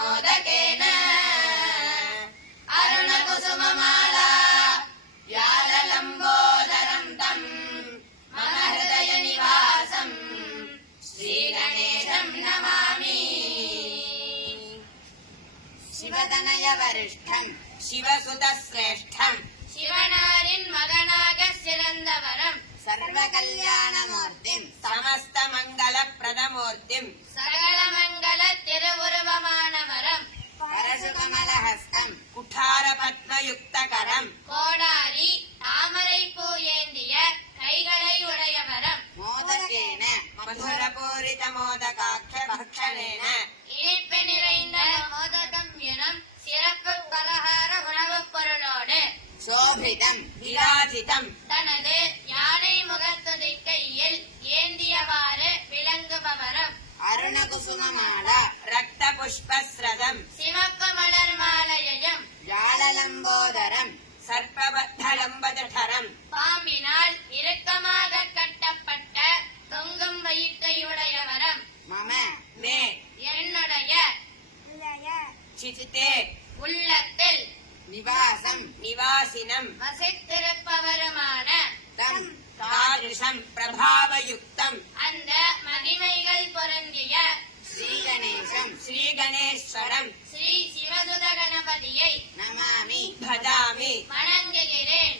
मोदकेन अरुणकुसुममाला व्याललम्बोदरं तं मम हृदयनिवासं श्रीगणेशं नमामि। शिवतनयवरिष्ठं शिवसुतश्रेष्ठं शिवनारिन् मगनाग सिरन्दवरं सर्वकल्याणमूर्तिं समस्तमङ्गलप्रदमूर्तिं सकलमङ्गलतिरुवरुवमानवरं परशुकमलहस्तं कुठारपद्मयुक्तकरं कोडारी तामரை பூ ஏந்திய கைகளை உடையவரம் மோதகேன மதுரபூரித மோதகாட்ச பக்ஷணேன இனிப்பு நிறைந்த மோதகம் எனும் சிறப்பு பலகார உணவுப் பொருளோடு சோபிதம் விராஜிதம் தனது யானை முகத்துதிக்கையில் ஏந்தியவாறு விளங்குபவரம் அருணகுசுமமாலா ரக்த புஷ்பஸ்ரதம் சிவப்பு மலர் மாலையையும் ஜாலலம்போதரம் சர்ப்பபத்தலம்பதரம் பாம்பினால் இறுக்கமாக கட்டப்பட்ட தொங்கும் வயிற்றையுடையவரம் மம மே என்னுடைய சிசிதே உள்ளத்தில் நிவாசம் நிவாசினம் வசித்திருப்பவருமான தம் தாருஷம் பிரபாவயுக்தம் அந்த மகிமைகள் பொருந்திய ஸ்ரீகணேசம் ஸ்ரீகணேஸ்வரம் ஸ்ரீ சிவசுத கணபதியை நமாமி பதாமி வணங்குகிறேன்.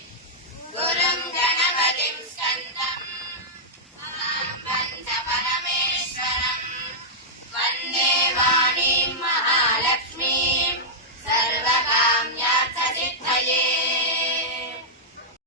குரும் கணபதிம் ஸ்கந்தம் பரமேஸ்வரம் வந்தே வாணி